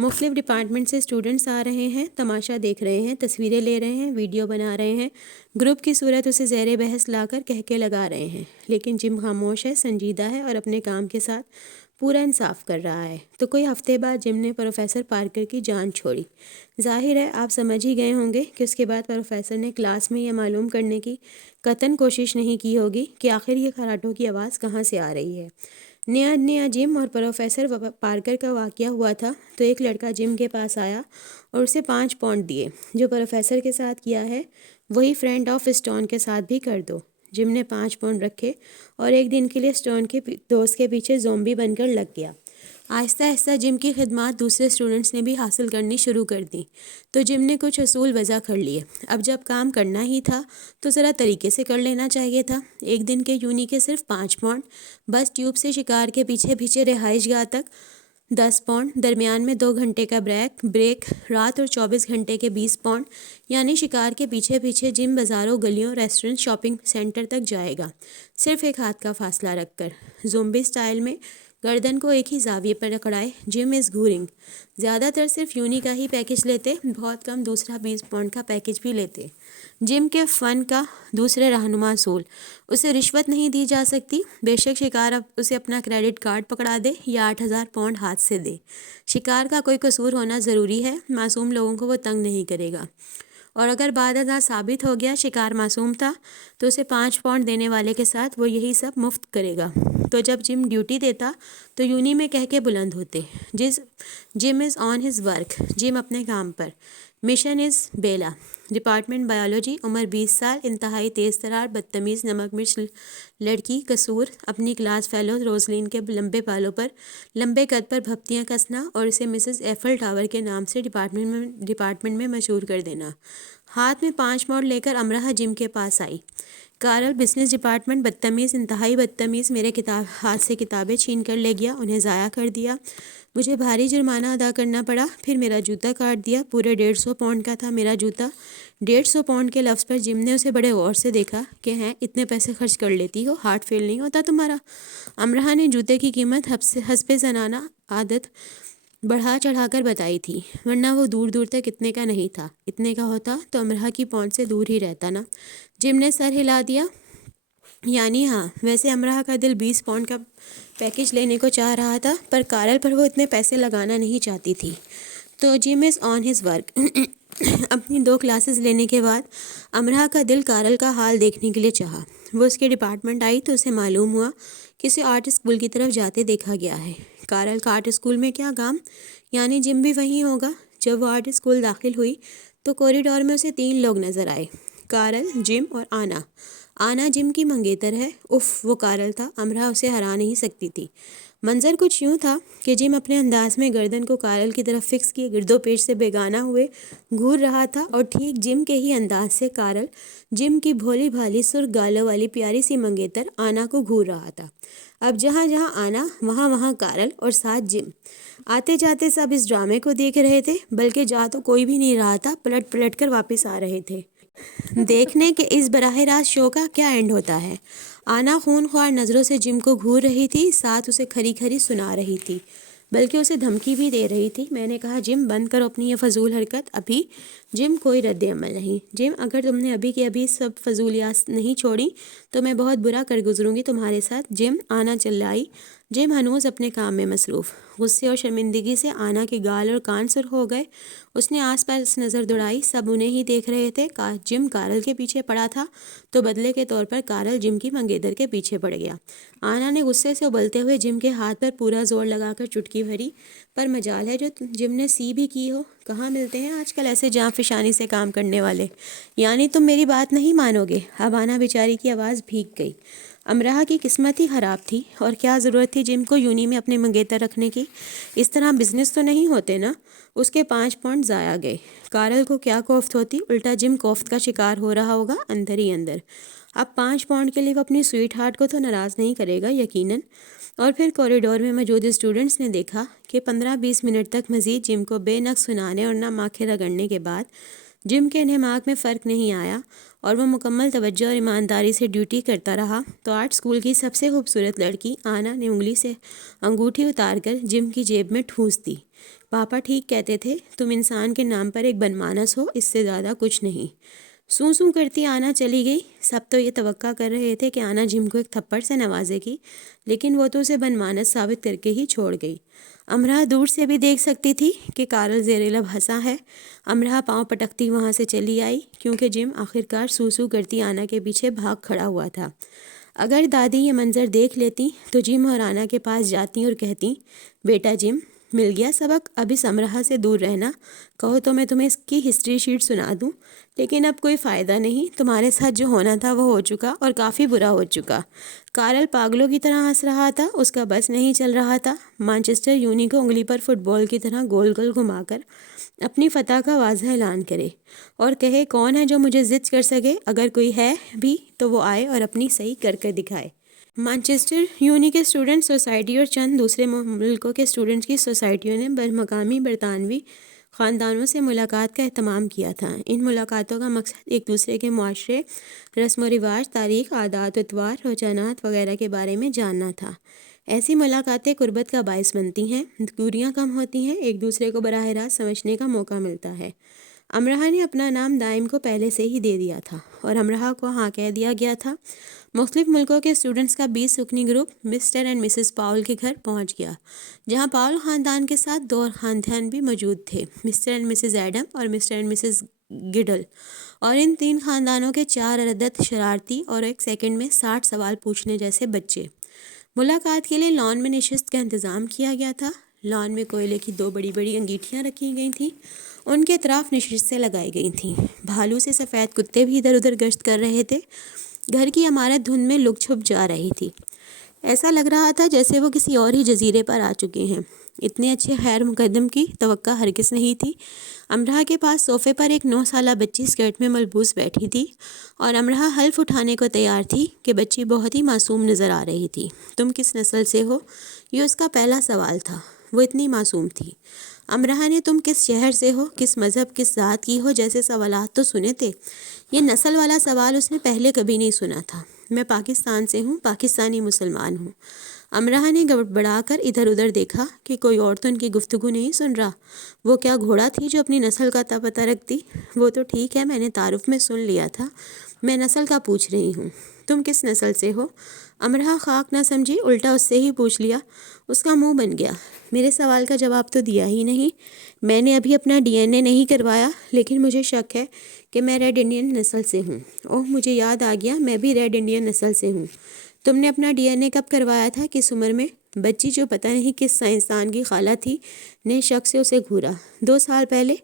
مختلف ڈپارٹمنٹ سے اسٹوڈنٹس آ رہے ہیں، تماشا دیکھ رہے ہیں، تصویریں لے رہے ہیں، ویڈیو بنا رہے ہیں، گروپ کی صورت اسے زیر بحث لا کر کہکے لگا رہے ہیں، لیکن جم خاموش ہے، سنجیدہ ہے اور اپنے کام کے ساتھ پورا انصاف کر رہا ہے۔ تو کوئی ہفتے بعد جم نے پروفیسر پارکر کی جان چھوڑی۔ ظاہر ہے آپ سمجھ ہی گئے ہوں گے کہ اس کے بعد پروفیسر نے کلاس میں یہ معلوم کرنے کی قطعاً کوشش نہیں کی ہوگی کہ آخر یہ خراٹوں کی آواز کہاں سے آ رہی ہے۔ نیا جم اور پروفیسر پارکر کا واقعہ ہوا تھا تو ایک لڑکا جم کے پاس آیا اور اسے 5 پاؤنڈ دیے۔ جو پروفیسر کے ساتھ کیا ہے وہی فرینڈ آف اسٹون کے ساتھ بھی کر دو۔ جم نے 5 پاؤنڈ رکھے اور ایک دن کے لیے اسٹون کے دوست کے پیچھے زومبی بن کر لگ گیا۔ آہستہ آہستہ جم کی خدمات دوسرے اسٹوڈنٹس نے بھی حاصل کرنی شروع کر دی، تو جم نے کچھ اصول وضع کر لیے۔ اب جب کام کرنا ہی تھا تو ذرا طریقے سے کر لینا چاہیے تھا۔ ایک دن کے یونی کے صرف 5 پاؤنڈ، بس ٹیوب سے شکار کے پیچھے رہائش گاہ تک 10 پاؤنڈ، درمیان میں 2 گھنٹے کا بریک، رات اور 24 گھنٹے کے 20 پاؤنڈ، یعنی شکار کے پیچھے جم بازاروں، گلیوں، ریسٹورنٹ، شاپنگ سینٹر تک جائے گا، صرف ایک ہاتھ کا فاصلہ رکھ کر، زومبی سٹائل میں، گردن کو ایک ہی زاویے پر اکڑائے۔ جم از گورنگ زیادہ تر صرف یونی کا ہی پیکج لیتے، بہت کم دوسرا 20 پاؤنڈ کا پیکج بھی لیتے۔ جم کے فن کا دوسرے رہنما اصول: اسے رشوت نہیں دی جا سکتی، بے شک شکار اسے اپنا کریڈٹ کارڈ پکڑا دے یا 8000 پاؤنڈ ہاتھ سے دے۔ شکار کا کوئی قصور ہونا ضروری ہے، معصوم لوگوں کو وہ تنگ نہیں کرے گا، اور اگر بعد ازاں ثابت ہو گیا شکار معصوم تھا تو اسے 5 پاؤنڈ دینے والے کے ساتھ وہ یہی سب مفت کرے گا۔ تو جب جم ڈیوٹی دیتا تو یونی میں کہہ کے بلند ہوتے: جم از آن ہز ورک، جم اپنے کام پر۔ مشن از بیلا، ڈپارٹمنٹ بائیولوجی، عمر 20 سال، انتہائی تیز ترار، بدتمیز نمک مرچ لڑکی، قصور اپنی کلاس فیلو روزلین کے لمبے بالوں پر، لمبے قد پر بھپتیاں کسنا اور اسے مسز ایفل ٹاور کے نام سے ڈپارٹمنٹ میں مشہور کر دینا۔ ہاتھ میں 5 پاؤنڈ لے کر امرہ جم کے پاس آئی۔ کارل، بزنس ڈپارٹمنٹ، بدتمیز، انتہائی بدتمیز، میرے ہاتھ سے کتابیں چھین کر لے گیا، انہیں ضائع کر دیا، مجھے بھاری جرمانہ ادا کرنا پڑا، پھر میرا جوتا کاٹ دیا، پورے 150 پاؤنڈ کا تھا میرا جوتا۔ 150 پاؤنڈ کے لفظ پر جم نے اسے بڑے غور سے دیکھا کہ ہیں اتنے پیسے خرچ کر لیتی ہو، ہارٹ فیل نہیں ہوتا تمہارا؟ امرہ نے جوتے کی قیمت حسب زنانہ عادت بڑھا چڑھا کر بتائی تھی، ورنہ وہ دور دور تک اتنے کا نہیں تھا، اتنے کا ہوتا تو امرہ کی پہنچ سے دور ہی رہتا نا۔ جم نے سر ہلا دیا، یعنی ہاں۔ ویسے امرہ کا دل 20 پاؤنڈ کا پیکج لینے کو چاہ رہا تھا، پر کارل پر وہ اتنے پیسے لگانا نہیں چاہتی تھی۔ تو جم از آن ہز ورک۔ اپنی 2 کلاسز لینے کے بعد امرہ کا دل کارل کا حال دیکھنے کے لیے چاہا۔ وہ اس کے ڈپارٹمنٹ آئی تو اسے معلوم ہوا کہ اسے آرٹ اسکول کی طرف جاتے دیکھا گیا ہے۔ کارل کا آرٹ اسکول میں کیا کام؟ یعنی جم بھی وہیں ہوگا۔ جب وہ آرٹ اسکول داخل ہوئی تو کوریڈور میں اسے 3 لوگ نظر آئے: کارل، جم اور آنا۔ آنا جم کی منگیتر ہے۔ اف، وہ کارل تھا، امرہ اسے ہرا نہیں سکتی تھی۔ منظر کچھ یوں تھا کہ جم اپنے انداز میں گردن کو کارل کی طرف فکس کیے گرد و پیش سے بیگانہ ہوئے گھور رہا تھا، اور ٹھیک جم کے ہی انداز سے کارل جم کی بھولی بھالی سرخ گالوں والی پیاری سی منگیتر آنا کو گھور رہا تھا۔ اب جہاں جہاں آنا وہاں کارل اور ساتھ جم۔ آتے جاتے سب اس ڈرامے کو دیکھ رہے تھے، بلکہ جا تو کوئی بھی نہیں رہا تھا، پلٹ کر واپس آ رہے تھے دیکھنے کہ اس براہ راست شو کا کیا اینڈ ہوتا ہے۔ آنا خون خوار نظروں سے جم کو گھور رہی تھی، ساتھ اسے کھری کھری سنا رہی تھی، بلکہ اسے دھمکی بھی دے رہی تھی۔ میں نے کہا جم بند کرو اپنی یہ فضول حرکت ابھی۔ جم کوئی رد عمل نہیں۔ جم اگر تم نے ابھی کے ابھی سب فضولیات نہیں چھوڑی تو میں بہت برا کر گزروں گی تمہارے ساتھ۔ جم، آنا چلائی۔ جم ہنوز اپنے کام میں مصروف۔ غصے اور شرمندگی سے آنا کے گال اور کان سرخ ہو گئے۔ اس نے آس پاس نظر دوڑائی، سب انہیں ہی دیکھ رہے تھے۔ جم کارل کے پیچھے پڑا تھا تو بدلے کے طور پر کارل جم کی منگیتر کے پیچھے پڑ گیا۔ آنا نے غصے سے ابلتے ہوئے جم کے ہاتھ پر پورا زور لگا کر چٹکی بھری، پر مجال ہے جو جم نے سی بھی کی ہو۔ کہاں ملتے ہیں آج کل ایسے جاں فشانی سے کام کرنے والے؟ یعنی تم میری بات نہیں مانو گے؟ اب آنا بیچاری کی آواز بھیگ گئی۔ امرہ کی قسمت ہی خراب تھی، اور کیا ضرورت تھی جم کو یونی میں اپنے منگیتر رکھنے کی؟ اس طرح بزنس تو نہیں ہوتے نا۔ اس کے 5 پاؤنڈ ضائع گئے۔ کارل کو کیا کوفت ہوتی، الٹا جم کوفت کا شکار ہو رہا ہوگا اندر ہی اندر۔ اب 5 پاؤنڈ کے لیے وہ اپنی سویٹ ہارٹ کو تو ناراض نہیں کرے گا یقیناً۔ اور پھر کوریڈور میں موجود اسٹوڈنٹس نے دیکھا کہ 15-20 منٹ تک مزید جم کو بے نقص سنانے اور نہ ماکھے رگڑنے کے بعد جم کے انہماک میں فرق نہیں آیا اور وہ مکمل توجہ اور ایمانداری سے ڈیوٹی کرتا رہا تو آرٹ اسکول کی سب سے خوبصورت لڑکی آنا نے انگلی سے انگوٹھی اتار کر جم کی جیب میں ٹھونس دی۔ پاپا ٹھیک کہتے تھے، تم انسان کے نام پر ایک بنمانس ہو، اس سے زیادہ کچھ نہیں۔ سوں سوں کرتی آنا چلی گئی۔ سب تو یہ توقع کر رہے تھے کہ آنا جم کو ایک تھپڑ سے نوازے گی، لیکن وہ تو اسے بنمانس ثابت کر کے ہی چھوڑ گئی۔ امرا دور سے بھی دیکھ سکتی تھی کہ کارل زیر لب ہنسا ہے۔ امرا پاؤں پٹکتی وہاں سے چلی آئی کیونکہ جم آخرکار سو سو کرتی آنا کے پیچھے بھاگ کھڑا ہوا تھا۔ اگر دادی یہ منظر دیکھ لیتی تو جم اور آنا کے پاس جاتی اور کہتی، بیٹا جم، مل گیا سبق، اب اس امرا سے دور رہنا، کہو تو میں تمہیں اس کی ہسٹری شیٹ سنا دوں، لیکن اب کوئی فائدہ نہیں، تمہارے ساتھ جو ہونا تھا وہ ہو چکا اور کافی برا ہو چکا۔ کارل پاگلوں کی طرح ہنس رہا تھا، اس کا بس نہیں چل رہا تھا۔ مانچسٹر یونی کو انگلی پر فٹ بال کی طرح گول گول گھما کر اپنی فتح کا واضح اعلان کرے اور کہے، کون ہے جو مجھے ضد کر سکے؟ اگر کوئی ہے بھی تو وہ آئے اور اپنی صحیح کر کے دکھائے۔ مانچسٹر یونی کے اسٹوڈنٹ سوسائٹی اور چند دوسرے ملکوں کے اسٹوڈنٹس کی سوسائٹیوں نے مقامی برطانوی خاندانوں سے ملاقات کا اہتمام کیا تھا۔ ان ملاقاتوں کا مقصد ایک دوسرے کے معاشرے، رسم و رواج، تاریخ، عادات و اطوار، رجحانات وغیرہ کے بارے میں جاننا تھا۔ ایسی ملاقاتیں قربت کا باعث بنتی ہیں، دوریاں کم ہوتی ہیں، ایک دوسرے کو براہ راست سمجھنے کا موقع ملتا ہے۔ امرا نے اپنا نام دائم کو پہلے سے ہی دے دیا تھا اور امرا کو ہاں کہہ دیا گیا تھا۔ مختلف ملکوں کے اسٹوڈنٹس کا 20 رکنی گروپ مسٹر اینڈ مسز پاول کے گھر پہنچ گیا، جہاں پاول خاندان کے ساتھ 2 اور خاندان بھی موجود تھے، مسٹر اینڈ مسز ایڈم اور مسٹر اینڈ مسز گڈل، اور ان 3 خاندانوں کے 4 عدد شرارتی اور ایک سیکنڈ میں 60 سوال پوچھنے جیسے بچے۔ ملاقات کے لیے لان میں نشست کا انتظام کیا گیا تھا۔ لان میں کوئلے کی 2 بڑی بڑی انگیٹھیاں رکھی گئی تھیں، ان کے اطراف نشستیں لگائی گئی تھیں۔ بھالو سے سفید کتے بھی ادھر ادھر گشت کر رہے تھے۔ گھر کی عمارت دھند میں لک چھپ جا رہی تھی، ایسا لگ رہا تھا جیسے وہ کسی اور ہی جزیرے پر آ چکے ہیں۔ اتنے اچھے خیر مقدم کی توقع ہرگز نہیں تھی۔ امرا کے پاس صوفے پر ایک 9 سالہ بچی اسکرٹ میں ملبوس بیٹھی تھی اور امرا حلف اٹھانے کو تیار تھی کہ بچی بہت ہی معصوم نظر آ رہی تھی۔ تم کس نسل سے ہو؟ یہ اس کا پہلا سوال تھا۔ وہ اتنی معصوم تھی۔ امرا نے تم کس شہر سے ہو، کس مذہب، کس ذات کی ہو جیسے سوالات تو سنے تھے۔ یہ نسل والا سوال اس نے پہلے کبھی نہیں سنا تھا۔ میں پاکستان سے ہوں، پاکستانی مسلمان ہوں۔ امرا نے گڑبڑا کر ادھر ادھر دیکھا کہ کوئی اور تو ان کی گفتگو نہیں سن رہا۔ وہ کیا گھوڑا تھی جو اپنی نسل کا پتہ رکھتی؟ وہ تو ٹھیک ہے، میں نے تعارف میں سن لیا تھا، میں نسل کا پوچھ رہی ہوں۔ تم کس نسل سے ہو؟ امرا خاک نہ سمجھی، الٹا اس سے ہی پوچھ لیا۔ اس کا منہ بن گیا۔ میرے سوال کا جواب تو دیا ہی نہیں۔ میں نے ابھی اپنا ڈی این اے نہیں کروایا، لیکن مجھے شک ہے کہ میں ریڈ انڈین نسل سے ہوں۔ اوہ، مجھے یاد آ گیا، میں بھی ریڈ انڈین نسل سے ہوں۔ تم نے اپنا ڈی این اے کب کروایا تھا، کس عمر میں؟ بچی جو پتہ نہیں کس سائنسدان کی خالہ تھی نے شک سے اسے گھورا۔ 2 سال پہلے؟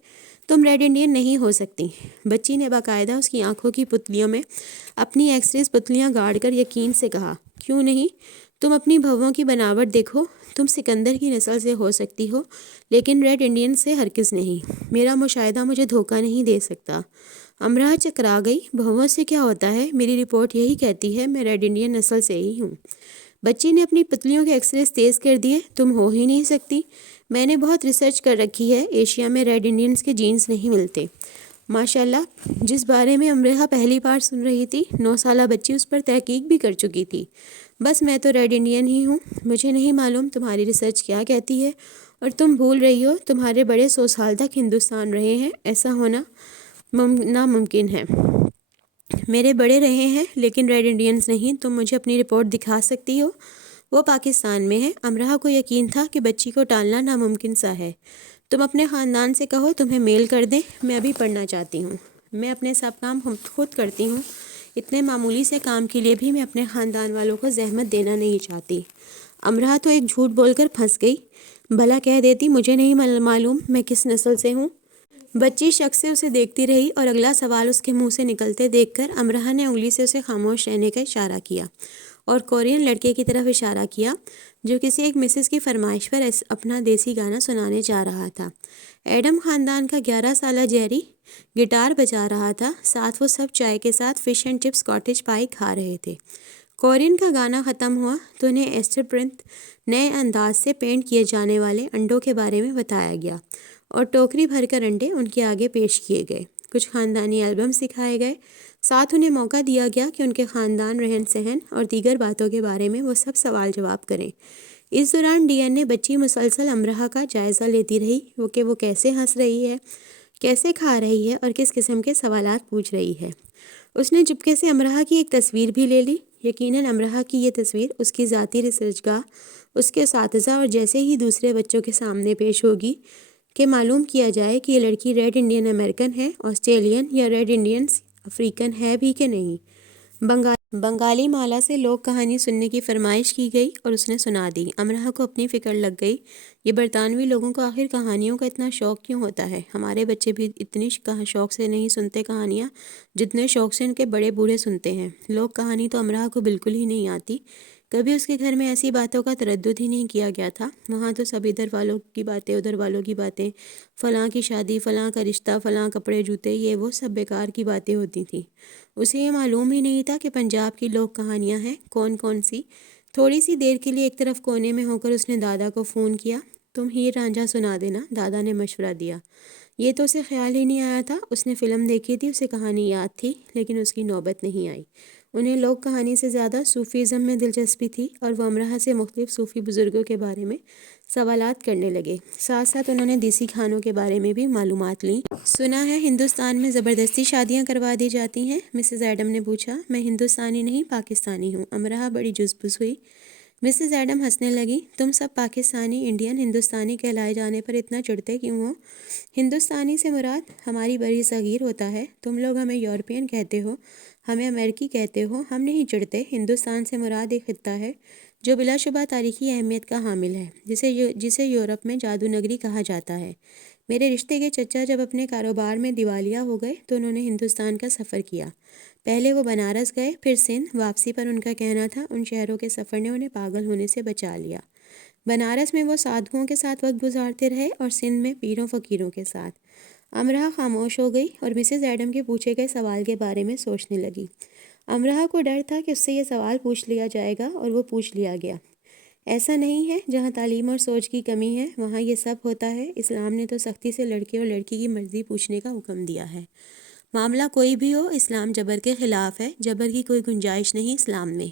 تم ریڈ انڈین نہیں ہو سکتی۔ بچی نے باقاعدہ اس کی آنکھوں کی پتلیوں میں اپنی ایکس پتلیاں گاڑ کر یقین سے کہا، کیوں نہیں؟ تم اپنی بھووں کی بناوٹ دیکھو، تم سکندر کی نسل سے ہو سکتی ہو، لیکن ریڈ انڈین سے ہرگز نہیں۔ میرا مشاہدہ مجھے دھوکہ نہیں دے سکتا۔ امرا چکرا گئی۔ بھووں سے کیا ہوتا ہے؟ میری رپورٹ یہی کہتی ہے، میں ریڈ انڈین نسل سے ہی ہوں۔ بچی نے اپنی پتلیوں کے ایکس ریز تیز کر دیے۔ تم ہو ہی نہیں سکتی۔ میں نے بہت ریسرچ کر رکھی ہے، ایشیا میں ریڈ انڈینز کے جینز نہیں ملتے۔ ماشاءاللہ، جس بارے میں امرا پہلی بار سن رہی تھی، 9 سالہ بچی اس پر تحقیق بھی کر چکی تھی۔ بس میں تو ریڈ انڈین ہی ہوں۔ مجھے نہیں معلوم تمہاری ریسرچ کیا کہتی ہے، اور تم بھول رہی ہو تمہارے بڑے 100 سال تک ہندوستان رہے ہیں، ایسا ہونا ناممکن ہے۔ میرے بڑے رہے ہیں لیکن ریڈ انڈینز نہیں۔ تم مجھے اپنی رپورٹ دکھا سکتی ہو؟ وہ پاکستان میں ہے۔ امرا کو یقین تھا کہ بچی کو ٹالنا ناممکن سا ہے۔ تم اپنے خاندان سے کہو تمہیں میل کر دیں، میں ابھی پڑھنا چاہتی ہوں۔ میں اپنے سب کام خود کرتی ہوں، اتنے معمولی سے کام کے لیے بھی میں اپنے خاندان والوں کو زحمت دینا نہیں چاہتی۔ امرا تو ایک جھوٹ بول کر پھنس گئی۔ بھلا کہہ دیتی مجھے نہیں معلوم میں کس نسل سے ہوں۔ بچی شک سے اسے دیکھتی رہی اور اگلا سوال اس کے منہ سے نکلتے دیکھ کر امرا نے انگلی سے اسے خاموش رہنے کا اشارہ کیا اور کورین لڑکے کی طرف اشارہ کیا جو کسی ایک مسز کی فرمائش پر اپنا دیسی گانا سنانے جا رہا تھا۔ ایڈم خاندان کا 11 سالہ جیری گٹار بجا رہا تھا، ساتھ وہ سب چائے کے ساتھ فش اینڈ چپس کاٹیج پائی کھا رہے تھے۔ کورین کا گانا ختم ہوا تو انہیں ایسٹر پرنت نئے انداز سے پینٹ کیے جانے والے انڈوں کے بارے میں بتایا گیا اور ٹوکری بھر کر انڈے ان کے آگے پیش کیے گئے۔ کچھ خاندانی البمز دکھائے گئے، ساتھ انہیں موقع دیا گیا کہ ان کے خاندان، رہن سہن اور دیگر باتوں کے بارے میں وہ سب سوال جواب کریں۔ اس دوران ڈی این اے بچی مسلسل امرہ کا جائزہ لیتی رہی کہ وہ کیسے ہنس رہی ہے، کیسے کھا رہی ہے اور کس قسم کے سوالات پوچھ رہی ہے۔ اس نے چپکے سے امرہ کی ایک تصویر بھی لے لی۔ یقیناً امرہ کی یہ تصویر اس کی ذاتی ریسرچ گاہ، اس کے اساتذہ اور جیسے ہی دوسرے بچوں کے سامنے پیش ہوگی کہ معلوم کیا جائے کہ یہ لڑکی ریڈ انڈین امریکن ہے، آسٹریلین یا ریڈ انڈین افریقن ہے بھی کہ نہیں۔ بنگالی مالا سے لوک کہانی سننے کی فرمائش کی گئی اور اس نے سنا دی۔ امرہ کو اپنی فکر لگ گئی، یہ برطانوی لوگوں کو آخر کہانیوں کا اتنا شوق کیوں ہوتا ہے؟ ہمارے بچے بھی اتنی شوق سے نہیں سنتے کہانیاں جتنے شوق سے ان کے بڑے بوڑھے سنتے ہیں۔ لوک کہانی تو امرہ کو بالکل ہی نہیں آتی، کبھی اس کے گھر میں ایسی باتوں کا تردد ہی نہیں کیا گیا تھا۔ وہاں تو سب ادھر والوں کی باتیں ادھر والوں کی باتیں، فلاں کی شادی، فلاں کا رشتہ، فلاں کپڑے جوتے، یہ وہ سب بیکار کی باتیں ہوتی تھیں۔ اسے یہ معلوم ہی نہیں تھا کہ پنجاب کی لوک کہانیاں ہیں کون کون سی۔ تھوڑی سی دیر کے لیے ایک طرف کونے میں ہو کر اس نے دادا کو فون کیا۔ تم ہیر رانجھا سنا دینا، دادا نے مشورہ دیا۔ یہ تو اسے خیال ہی نہیں آیا تھا، اس نے فلم دیکھی تھی، اسے کہانی یاد تھی، لیکن اس کی نوبت نہیں آئی۔ انہیں لوک کہانی سے زیادہ صوفیزم میں دلچسپی تھی اور وہ امرہ سے مختلف صوفی بزرگوں کے بارے میں سوالات کرنے لگے۔ ساتھ ساتھ انہوں نے دیسی کھانوں کے بارے میں بھی معلومات لیں۔ سنا ہے ہندوستان میں زبردستی شادیاں کروا دی جاتی ہیں؟ مسز ایڈم نے پوچھا۔ میں ہندوستانی نہیں پاکستانی ہوں، امرہ بڑی جزبز ہوئی۔ مسز ایڈم ہنسنے لگی۔ تم سب پاکستانی، انڈین، ہندوستانی کہلائے جانے پر اتنا چڑھتے کیوں ہو؟ ہندوستانی سے مراد ہماری بری صغیر ہوتا ہے، تم لوگ ہمیں یورپین کہتے ہو، ہمیں امریکی کہتے ہو، ہم نہیں چڑھتے۔ ہندوستان سے مراد ایک خطہ ہے جو بلا شبہ تاریخی اہمیت کا حامل ہے، جسے یورپ میں جادو نگری کہا جاتا ہے۔ میرے رشتے کے چچا جب اپنے کاروبار میں دیوالیہ ہو گئے تو انہوں نے ہندوستان کا سفر کیا۔ پہلے وہ بنارس گئے، پھر سندھ۔ واپسی پر ان کا کہنا تھا ان شہروں کے سفر نے انہیں پاگل ہونے سے بچا لیا۔ بنارس میں وہ سادھوؤں کے ساتھ وقت گزارتے رہے اور سندھ میں پیروں فقیروں کے ساتھ۔ امرہ خاموش ہو گئی اور مسز ایڈم کے پوچھے گئے سوال کے بارے میں سوچنے لگی۔ امرہ کو ڈر تھا کہ اس سے یہ سوال پوچھ لیا جائے گا اور وہ پوچھ لیا گیا۔ ایسا نہیں ہے، جہاں تعلیم اور سوچ کی کمی ہے وہاں یہ سب ہوتا ہے۔ اسلام نے تو سختی سے لڑکے اور لڑکی کی مرضی پوچھنے کا حکم دیا ہے۔ معاملہ کوئی بھی ہو، اسلام جبر کے خلاف ہے، جبر کی کوئی گنجائش نہیں اسلام میں۔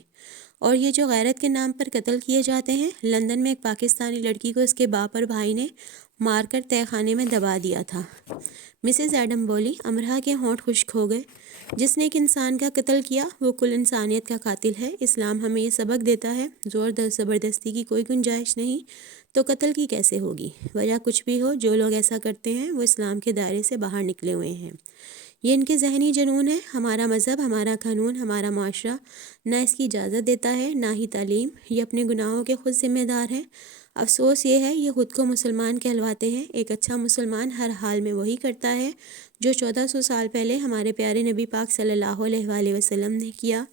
اور یہ جو غیرت کے نام پر قتل کیے جاتے ہیں، لندن میں ایک پاکستانی لڑکی کو اس کے باپ اور بھائی نے مار کر تہہ خانے میں دبا دیا تھا۔ مسز ایڈم بولی۔ امرہ کے ہونٹ خشک ہو گئے۔ جس نے ایک انسان کا قتل کیا وہ کل انسانیت کا قاتل ہے۔ اسلام ہمیں یہ سبق دیتا ہے، زور زبردستی کی کوئی گنجائش نہیں، تو قتل کی کیسے ہوگی؟ وجہ کچھ بھی ہو، جو لوگ ایسا کرتے ہیں وہ اسلام کے دائرے سے باہر نکلے ہوئے ہیں۔ یہ ان کے ذہنی جنون ہے۔ ہمارا مذہب، ہمارا قانون، ہمارا معاشرہ نہ اس کی اجازت دیتا ہے، نہ ہی تعلیم۔ یہ اپنے گناہوں کے خود ذمہ دار ہیں۔ افسوس یہ ہے یہ خود کو مسلمان کہلواتے ہیں۔ ایک اچھا مسلمان ہر حال میں وہی کرتا ہے جو 1400 سال پہلے ہمارے پیارے نبی پاک صلی اللہ علیہ وآلہ وسلم نے کیا،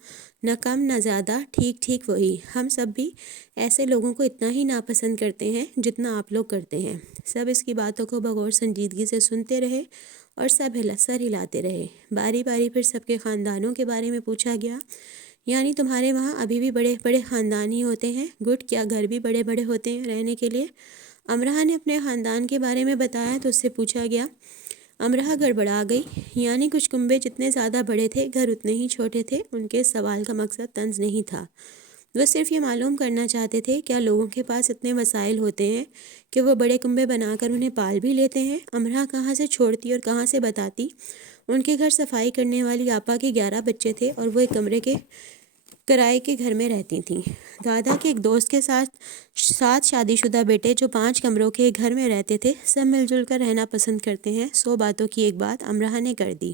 نہ کم نہ زیادہ، ٹھیک ٹھیک وہی۔ ہم سب بھی ایسے لوگوں کو اتنا ہی ناپسند کرتے ہیں جتنا آپ لوگ کرتے ہیں۔ سب اس کی باتوں کو بغور سنجیدگی سے سنتے رہے اور سب سر ہلاتے رہے۔ باری باری پھر سب کے خاندانوں کے بارے میں پوچھا گیا۔ یعنی تمہارے وہاں ابھی بھی بڑے بڑے خاندانی ہوتے ہیں؟ گڈ، کیا گھر بھی بڑے بڑے ہوتے ہیں رہنے کے لیے؟ امرہ نے اپنے خاندان کے بارے میں بتایا تو اس سے پوچھا گیا۔ امرہ گڑبڑا گئی۔ یعنی کچھ کنبے جتنے زیادہ بڑے تھے، گھر اتنے ہی چھوٹے تھے۔ ان کے سوال کا مقصد طنز نہیں تھا، وہ صرف یہ معلوم کرنا چاہتے تھے کیا لوگوں کے پاس اتنے وسائل ہوتے ہیں کہ وہ بڑے کنبے بنا کر انہیں پال بھی لیتے ہیں؟ امرہ کہاں سے چھوڑتی اور کہاں سے بتاتی؟ ان کے گھر صفائی کرنے والی آپا کے 11 بچے تھے اور وہ ایک کمرے کے کرائے کے گھر میں رہتی تھیں۔ دادا کے ایک دوست کے ساتھ 7 شادی شدہ بیٹے جو 5 کمروں کے ایک گھر میں رہتے تھے، سب مل جل کر رہنا پسند کرتے ہیں۔ 100 باتوں کی ایک بات امرہ نے کر دی۔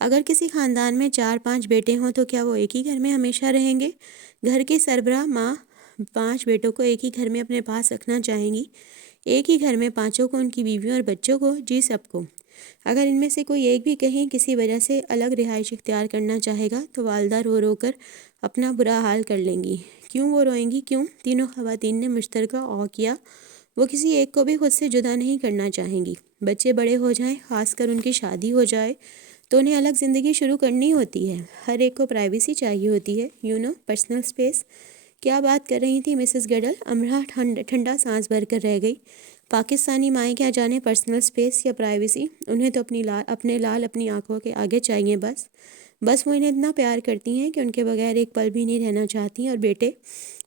اگر کسی خاندان میں 4-5 بیٹے ہوں تو کیا وہ ایک ہی گھر میں ہمیشہ رہیں گے؟ گھر کی سربراہ ماں 5 بیٹوں کو ایک ہی گھر میں اپنے پاس رکھنا چاہیں گی؟ ایک ہی گھر میں 5 کو، ان کی بیویوں اور بچوں کو؟ جی سب کو۔ اگر ان میں سے کوئی ایک بھی کہیں کسی وجہ سے الگ رہائش اختیار کرنا چاہے گا تو والدہ رو رو کر اپنا برا حال کر لیں گی۔ کیوں وہ روئیں گی؟ کیوں؟ تینوں خواتین نے مشترکہ او کیا۔ وہ کسی ایک کو بھی خود سے جدا نہیں کرنا چاہیں گی۔ بچے بڑے ہو جائیں، خاص کر ان کی شادی ہو جائے تو انہیں الگ زندگی شروع کرنی ہوتی ہے۔ ہر ایک کو پرائیویسی چاہیے ہوتی ہے، پرسنل اسپیس۔ کیا بات کر رہی تھی مسز گڈل؟ امرہ ٹھنڈا سانس بھر کر رہ گئی۔ پاکستانی مائیں کیا جانے پرسنل سپیس یا پرائیویسی، انہیں تو اپنے لال اپنی آنکھوں کے آگے چاہیے بس وہ انہیں اتنا پیار کرتی ہیں کہ ان کے بغیر ایک پل بھی نہیں رہنا چاہتی۔ اور بیٹے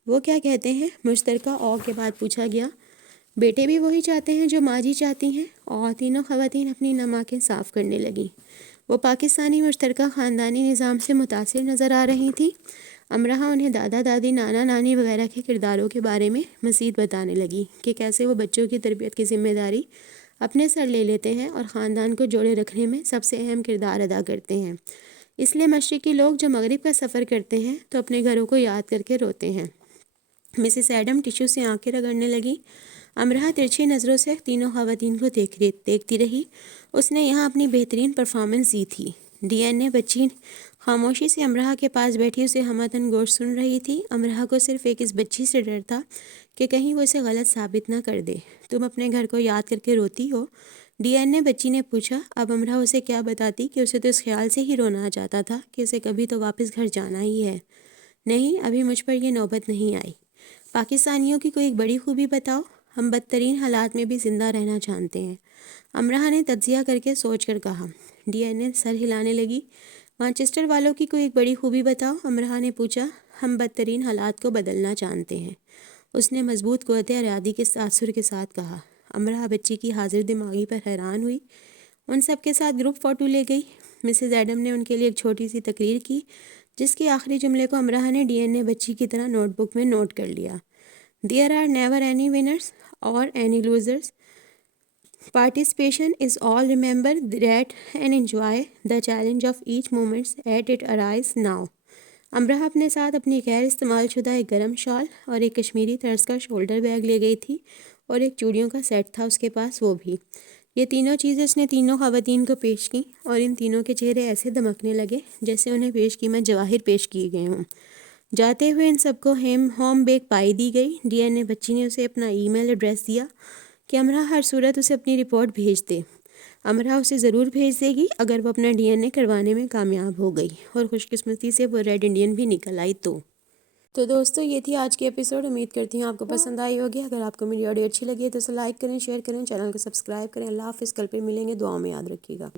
وہ کیا کہتے ہیں؟ مشترکہ او کے بعد پوچھا گیا۔ بیٹے بھی وہی چاہتے ہیں جو ماں جی چاہتی ہیں۔ اور تینوں خواتین اپنی نماکیں صاف کرنے لگیں۔ وہ پاکستانی مشترکہ خاندانی نظام سے متاثر نظر آ رہی تھیں۔ امرہ انہیں دادا دادی نانا نانی وغیرہ کے کرداروں کے بارے میں مزید بتانے لگی کہ کیسے وہ بچوں کی تربیت کی ذمہ داری اپنے سر لے لیتے ہیں اور خاندان کو جوڑے رکھنے میں سب سے اہم کردار ادا کرتے ہیں۔ اس لیے مشرقی لوگ جو مغرب کا سفر کرتے ہیں تو اپنے گھروں کو یاد کر کے روتے ہیں۔ مسز ایڈم ٹشو سے آنکھیں رگڑنے لگی۔ امرہ ترچھی نظروں سے تینوں خواتین کو دیکھتی رہی۔ اس نے یہاں اپنی بہترین پرفارمنس دی تھی۔ ڈی این اے بچی خاموشی سے امرہ کے پاس بیٹھی اسے ہمدن گوش سن رہی تھی۔ امرہ کو صرف ایک اس بچی سے ڈر تھا کہ کہیں وہ اسے غلط ثابت نہ کر دے۔ تم اپنے گھر کو یاد کر کے روتی ہو؟ ڈی این اے بچی نے پوچھا۔ اب امرہ اسے کیا بتاتی کہ اسے تو اس خیال سے ہی رونا آ جاتا تھا کہ اسے کبھی تو واپس گھر جانا ہی ہے۔ نہیں، ابھی مجھ پر یہ نوبت نہیں آئی۔ پاکستانیوں کی کوئی ایک بڑی خوبی بتاؤ۔ ہم بدترین حالات میں بھی زندہ رہنا جانتے ہیں، امرہ نے تجزیہ کر کے سوچ کر کہا۔ ڈی این اے سر ہلانے لگی۔ مانچسٹر والوں کی کوئی ایک بڑی خوبی بتاؤ، امرہ نے پوچھا۔ ہم بدترین حالات کو بدلنا جانتے ہیں، اس نے مضبوط قوت ارادی کے تاثر کے ساتھ کہا۔ امرہ بچی کی حاضر دماغی پر حیران ہوئی۔ ان سب کے ساتھ گروپ فوٹو لے گئی۔ مسز ایڈم نے ان کے لیے ایک چھوٹی سی تقریر کی جس کے آخری جملے کو امرہ نے ڈی این اے بچی کی طرح نوٹ بک میں نوٹ کر لیا۔ There are never any winners or any losers. Participation is all. Remember that and enjoy the challenge of each moment as it arises now. امرہ اپنے ساتھ اپنی غیر استعمال شدہ ایک گرم شال اور ایک کشمیری طرز کا شولڈر بیگ لے گئی تھی اور ایک چوڑیوں کا سیٹ تھا اس کے پاس، وہ بھی۔ یہ تینوں چیزیں اس نے تینوں خواتین کو پیش کیں اور ان تینوں کے چہرے ایسے دمکنے لگے جیسے انہیں پیش قیمت جواہر پیش کیے گئے ہوں۔ جاتے ہوئے ان سب کو ہوم بیک پائی دی گئی۔ ڈی این اے بچی نے اسے اپنا ای میل ایڈریس دیا کہ امرہ ہر صورت اسے اپنی رپورٹ بھیج دے۔ امرہ اسے ضرور بھیج دے گی اگر وہ اپنا ڈی این اے کروانے میں کامیاب ہو گئی اور خوش قسمتی سے وہ ریڈ انڈین بھی نکل آئی تو دوستو یہ تھی آج کی ایپیسوڈ۔ امید کرتی ہوں آپ کو پسند آئی ہوگی۔ اگر آپ کو میری آڈیو اچھی لگی ہے تو اسے لائک کریں، شیئر کریں، چینل کو سبسکرائب کریں۔ اللہ حافظ، کل پھر ملیں گے، دعاؤں میں یاد رکھیے گا۔